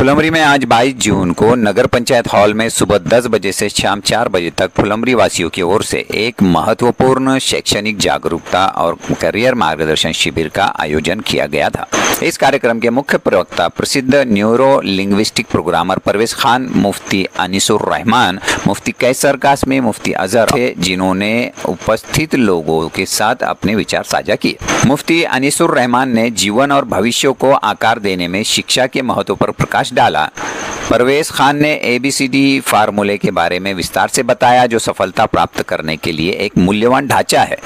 फुलंब्री में आज 22 जून को नगर पंचायत हॉल में सुबह 10 बजे से शाम 4 बजे तक फुलंब्री वासियों की ओर से एक महत्वपूर्ण शैक्षणिक जागरूकता और करियर मार्गदर्शन शिविर का आयोजन किया गया था। इस कार्यक्रम के मुख्य प्रवक्ता प्रसिद्ध neuro linguistic programmer Parvez Khan, Mufti Anisur Rahman, Mufti Qaiser Qasmi, Mufti Azhar थे, जिन्होंने उपस्थित लोगों के साथ अपने विचार साझा किए। मुफ्ती अनीसुर रहमान ने जीवन और भविष्य को आकार देने में शिक्षा के महत्व पर प्रकाश डाला। परवेज खान ने ABCD फार्मूले के बारे में विस्तार से बताया, जो सफलता प्राप्त करने के लिए एक मूल्यवान ढांचा है।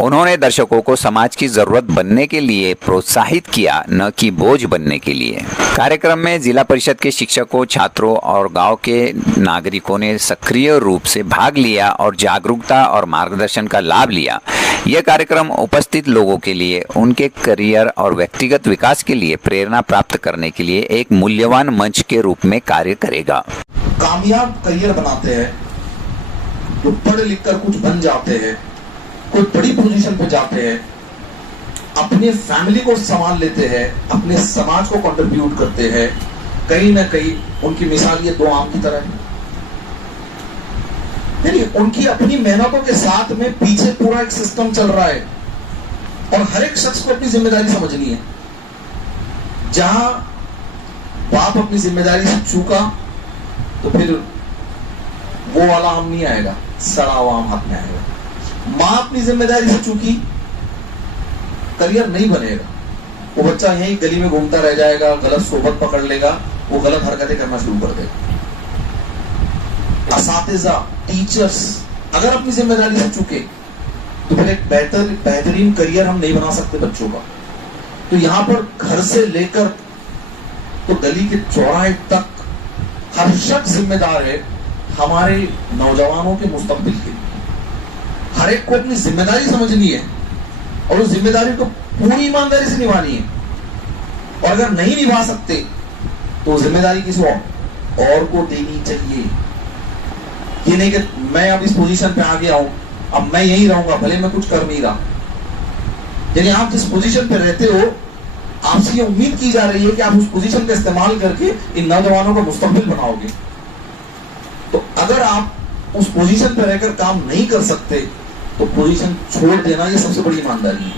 उन्होंने दर्शकों को समाज की जरूरत बनने के लिए प्रोत्साहित किया, न कि बोझ बनने के लिए। कार्यक्रम में जिला परिषद के शिक्षकों, छात्रों और गांव के नागरिकों ने सक्रिय रूप से भाग लिया और जागरूकता और मार्गदर्शन का लाभ लिया। यह कार्यक्रम उपस्थित लोगों के लिए उनके करियर और व्यक्तिगत विकास के लिए प्रेरणा प्राप्त करने के लिए एक मूल्यवान मंच के रूप में कार्य करेगा। कामयाब करियर बनाते हैं, जो पढ़ लिख कर कुछ बन जाते हैं, कोई बड़ी पोजीशन पे जाते हैं, अपने फैमिली को संभाल लेते हैं, अपने समाज को कंट्रीब्यूट करते हैं, कहीं ना कहीं उनकी मिसाल ये 2 आम की तरह है। यानी उनकी अपनी मेहनतों के साथ में पीछे पूरा एक सिस्टम चल रहा है और हर एक शख्स को अपनी जिम्मेदारी समझनी है। जहां बाप अपनी जिम्मेदारी से चूका तो फिर वो वाला आम नहीं आएगा, सड़ा हुआ आम हाथ में आएगा। माँ अपनी जिम्मेदारी से चूकी, करियर नहीं बनेगा, वो बच्चा यहीं गली में घूमता रह जाएगा, गलत सोबत पकड़ लेगा, वो गलत हरकतें करना शुरू कर देगा। असातिज़ा, टीचर्स अगर अपनी जिम्मेदारी से चूके तो फिर एक बेहतरीन करियर हम नहीं बना सकते बच्चों का। तो यहाँ पर घर से लेकर तो गली के चौराहे तक हर शख्स जिम्मेदार है हमारे नौजवानों के मुस्तकबिल के। हर एक को अपनी जिम्मेदारी समझनी है और उस जिम्मेदारी को पूरी ईमानदारी से निभानी है। और अगर नहीं निभा सकते तो जिम्मेदारी किसी और को देनी चाहिए। ये नहीं कि मैं अब इस पोजीशन पे आ गया हूं, अब मैं यहीं रहूंगा भले मैं कुछ कर नहीं रहा। यानी आप जिस पोजीशन पे रहते हो, आपसे ये उम्मीद की जा रही है कि आप उस पोजीशन का इस्तेमाल करके इन नौजवानों का मुस्तकबिल बनाओगे। तो अगर आप उस पोजीशन पे रहकर काम नहीं कर सकते तो पोजीशन छोड़ देना ये सबसे बड़ी ईमानदारी है।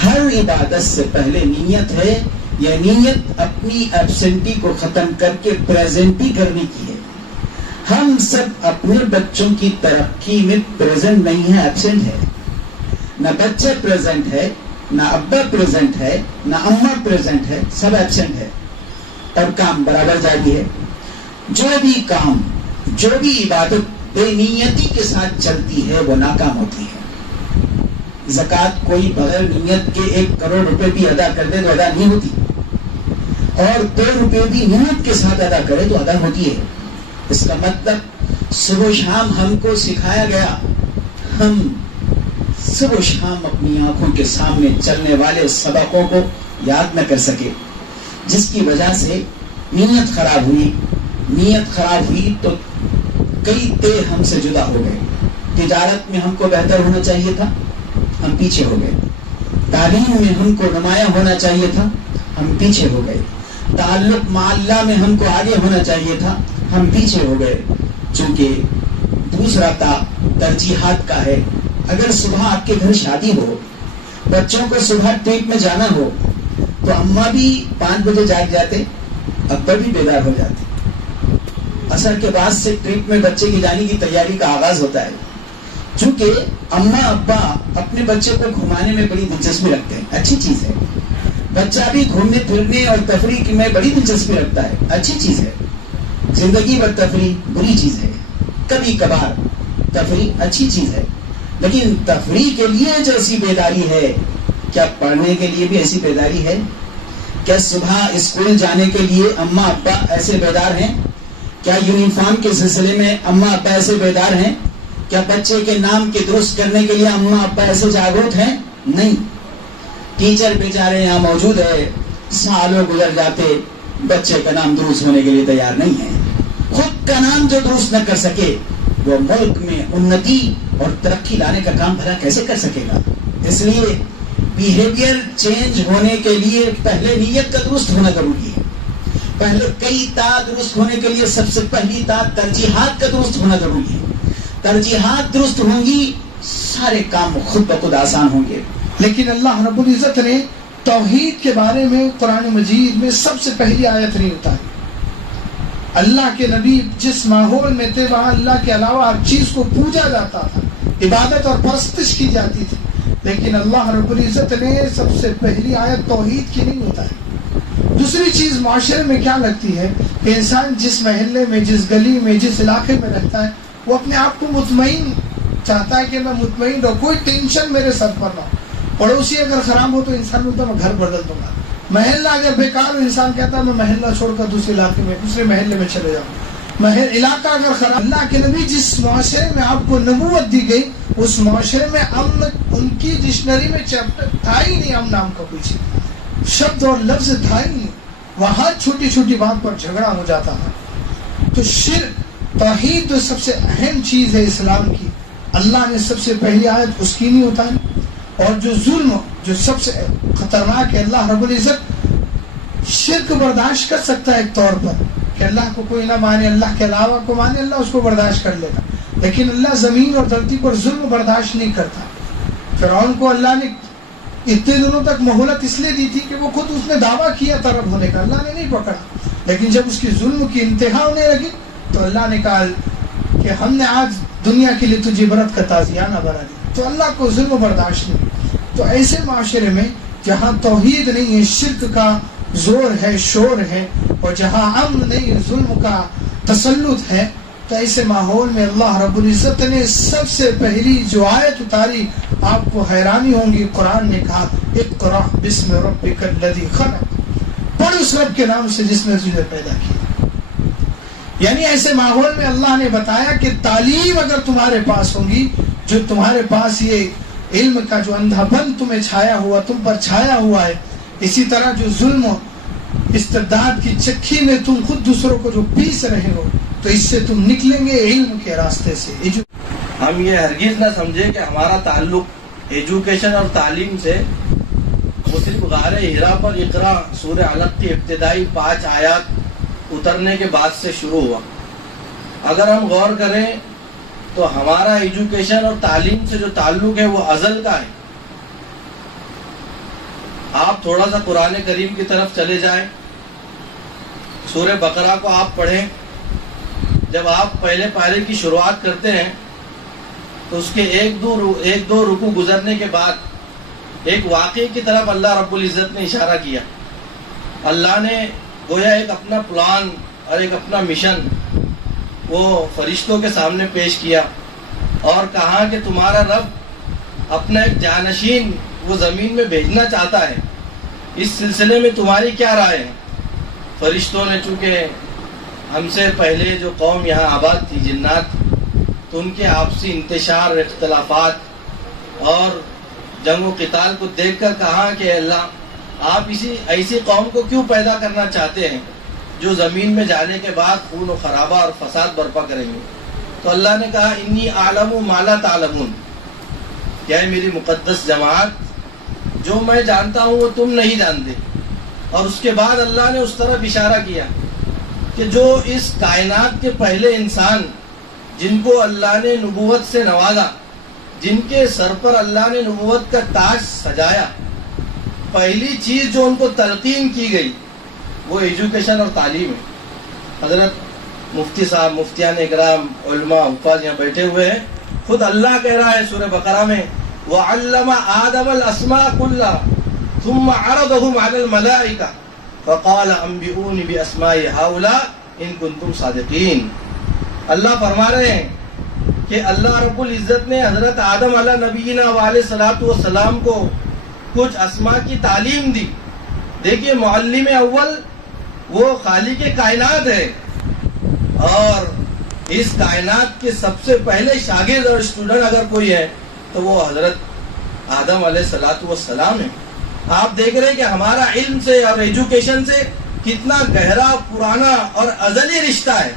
हर इबादत से पहले नीयत है। यह नीयत अपनी एब्सेंटी को खत्म करके प्रेजेंटी करने की है। हम सब अपने बच्चों की तरक्की में प्रेजेंट नहीं है, एब्सेंट है। न बच्चे प्रेजेंट है, न अब्बा प्रेजेंट है, न अम्मा प्रेजेंट है, सब एब्सेंट है और काम बराबर जारी है। जो भी काम, जो भी इबादत बेनियती के साथ चलती है वो नाकाम होती है। ज़कात कोई बगैर नियत के 1 करोड़ रुपए भी अदा कर दे तो अदा नहीं होती, और 2 रुपए भी नियत के साथ अदा करे तो अदा होती है। इसका मतलब सुबह शाम हमको सिखाया गया, हम सुबह शाम अपनी आंखों के सामने चलने वाले सबकों को याद न कर सके, जिसकी वजह से नीयत खराब हुई। नीयत खराब हुई तो कई ते हमसे जुदा हो गए। तिजारत में हमको बेहतर होना चाहिए था, हम पीछे हो गए। तालीम में हमको नुमाया होना चाहिए था, हम पीछे हो गए। ताल्लुक माल्ला में हमको आगे होना चाहिए था, हम पीछे हो गए। चूंकि दूसरा तरजीहात का है। अगर सुबह आपके घर शादी हो, बच्चों को सुबह ट्रिप में जाना हो, तो अम्मा भी 5 बजे जाग जाते, अब्बा भी बेदार हो जाते। असर के बाद से ट्रिप में बच्चे की जाने की तैयारी का आगाज होता है। चूंकि अम्मा अब्बा अपने बच्चे को घुमाने में बड़ी दिलचस्पी रखते हैं, अच्छी चीज है। बच्चा भी घूमने फिरने और तफरीक में बड़ी दिलचस्पी रखता है, अच्छी चीज है। जिंदगी भर तफरी बुरी चीज है। कभी कभार तफरी अच्छी चीज है, लेकिन तफरी के लिए जो ऐसी बेदारी है, क्या पढ़ने के लिए भी ऐसी बेदारी है? क्या सुबह स्कूल जाने के लिए अम्मा अब्बा ऐसे बेदार हैं? क्या यूनिफॉर्म के सिलसिले में अम्मा अब्बा ऐसे बेदार हैं? क्या बच्चे के नाम के दुरुस्त करने के लिए अम्मा अब्बा ऐसे जागरूक हैं? नहीं। टीचर बेचारे यहाँ मौजूद है, सालों गुजर जाते, बच्चे का नाम दुरुस्त होने के लिए तैयार नहीं है। खुद का नाम जो दुरुस्त न कर सके, वो मुल्क में उन्नति और तरक्की लाने का काम भला कैसे कर सकेगा? इसलिए बिहेवियर चेंज होने के लिए पहले नीयत का दुरुस्त होना जरूरी है। پہلے کئی اطاعت درست ہونے کے لیے سب سے پہلی اطاعت ترجیحات کا درست ہونا ضروری ہے. ترجیحات درست ہوں گی سارے کام خود بخود آسان ہوں گے. لیکن اللہ رب العزت نے توحید کے بارے میں قرآن مجید میں سب سے پہلی آیت نہیں اتاری. اللہ کے نبی جس ماحول میں تھے وہاں اللہ کے علاوہ ہر چیز کو پوجا جاتا تھا، عبادت اور پرستش کی جاتی تھی، لیکن اللہ رب العزت نے سب سے پہلی آیت توحید کی نہیں اتاری. دوسری چیز معاشرے میں کیا لگتی ہے کہ انسان جس محلے میں، جس گلی میں، جس علاقے میں رہتا ہے وہ اپنے آپ کو مطمئن چاہتا ہے کہ میں مطمئن رہوں، کوئی ٹینشن میرے سر پر نہ ہو. پڑوسی اگر خراب ہو تو انسان بولتا ہے میں گھر بدل دوں گا. محلہ اگر بیکار ہو انسان کہتا ہے میں محلہ چھوڑ کر دوسرے علاقے میں، دوسرے محلے میں چلے جاؤں. علاقہ اگر خراب، اللہ کے نبی جس معاشرے میں آپ کو نبوت دی گئی اس معاشرے میں امن ان کی ڈکشنری میں چیپٹر تھا ہی نہیں. امن نام کا کوئی شبد اور لفظ تھا ہی نہیں. وہاں چھوٹی چھوٹی بات پر جھگڑا ہو جاتا تھا. تو شرک توحید تو سب سے اہم چیز ہے اسلام کی. اللہ نے سب سے پہلی آیت اس کی نہیں اتاری. اور جو ظلم جو سب سے خطرناک ہے، اللہ رب العزت شرک برداشت کر سکتا ہے ایک طور پر کہ اللہ کو کوئی نہ مانے، اللہ کے علاوہ کو مانے، اللہ اس کو برداشت کر لیگا. لیکن اللہ زمین اور دھرتی پر ظلم برداشت نہیں کرتا. فرعون کو اللہ نے اتنے دنوں تک مہلت اس لیے دی تھی کہ وہ خود اس نے دعویٰ کیا طرف ہونے کا، اللہ نے نہیں پکڑا. لیکن جب اس کی ظلم کی انتہا ہونے لگی تو اللہ نے کہا کہ ہم نے آج دنیا کے لیے تجھے عبرت کا تازیانہ بنا دی. تو اللہ کو ظلم برداشت نہیں. تو ایسے معاشرے میں جہاں توحید نہیں ہے، شرک کا زور ہے، شور ہے، اور جہاں امن نہیں، ظلم کا تسلط ہے، تو ایسے ماحول میں اللہ رب العزت نے سب سے پہلی جو آیت اتاری آپ کو حیرانی ہوں گی. قرآن نے کہا اقرأ بسم ربک الذی خلق، پڑھ اس رب کے نام سے جس نے تجھے پیدا کیا. یعنی ایسے ماحول میں اللہ نے بتایا کہ تعلیم اگر تمہارے پاس ہوگی، جو تمہارے پاس یہ علم کا جو اندھا پن تمہیں چھایا ہوا، تم پر چھایا ہوا ہے، اسی طرح جو ظلم و استبداد کی چکی میں تم خود دوسروں کو جو پیس رہے ہو، تو اس سے تم نکلیں گے علم کے راستے سے. ہم یہ ہرگز نہ سمجھے کہ ہمارا تعلق ایجوکیشن اور تعلیم سے وہ صرف غار ہرا پر اقرا سورہ علق کی ابتدائی 5 آیات اترنے کے بعد سے شروع ہوا. اگر ہم غور کریں تو ہمارا ایجوکیشن اور تعلیم سے جو تعلق ہے وہ ازل کا ہے. آپ تھوڑا سا قرآن کریم کی طرف چلے جائیں، سورہ بقرہ کو آپ پڑھیں. جب آپ پہلے پارے کی شروعات کرتے ہیں تو اس کے ایک دو رکوع گزرنے کے بعد ایک واقعے کی طرف اللہ رب العزت نے اشارہ کیا. اللہ نے گویا ایک اپنا پلان اور ایک اپنا مشن وہ فرشتوں کے سامنے پیش کیا اور کہا کہ تمہارا رب اپنا ایک جانشین وہ زمین میں بھیجنا چاہتا ہے، اس سلسلے میں تمہاری کیا رائے ہے؟ فرشتوں نے چونکہ ہم سے پہلے جو قوم یہاں آباد تھی جنات، تو ان کے آپسی انتشار، اختلافات اور جنگ و قتال کو دیکھ کر کہا کہ اللہ آپ ایسی قوم کو کیوں پیدا کرنا چاہتے ہیں جو زمین میں جانے کے بعد خون و خرابہ اور فساد برپا کریں گے؟ تو اللہ نے کہا انی اعلم ما لا تعلمون، کیا ہے میری مقدس جماعت، جو میں جانتا ہوں وہ تم نہیں جانتے. اور اس کے بعد اللہ نے اس طرف اشارہ کیا کہ جو اس کائنات کے پہلے انسان جن کو اللہ نے نبوت سے نوازا، جن کے سر پر اللہ نے نبوت کا تاج سجایا، پہلی چیز جو ان کو تلقین کی گئی وہ ایجوکیشن اور تعلیم ہے. حضرت مفتی صاحب، مفتیان اکرام، علماء، حفاظ یہاں بیٹھے ہوئے ہیں. خود اللہ کہہ رہا ہے سورہ بقرہ میں وَعَلَّمَ آدَمَ الْأَسْمَاءَ كُلَّهَا ثُمَّ عَرَضَهُمْ عَلَى الْمَلَائِكَةِ فَقَالَ أَنبِئُونِي بِأَسْمَاءِ هَؤُلَاءِ إِن كُنتُمْ صَادِقِينَ. اللہ فرما رہے ہیں کہ اللہ رب العزت نے حضرت آدم علیہ نبینا علیہ الصلوۃ والسلام کو کچھ اسماء کی تعلیم دی. دیکھیے معلم اول وہ خالق کائنات ہے، اور اس کائنات کے سب سے پہلے شاگرد اور اسٹوڈنٹ اگر کوئی ہے تو وہ حضرت آدم علیہ الصلوۃ والسلام ہے. آپ دیکھ رہے ہیں کہ ہمارا علم سے اور ایجوکیشن سے کتنا گہرا، پرانا اور ازلی رشتہ ہے.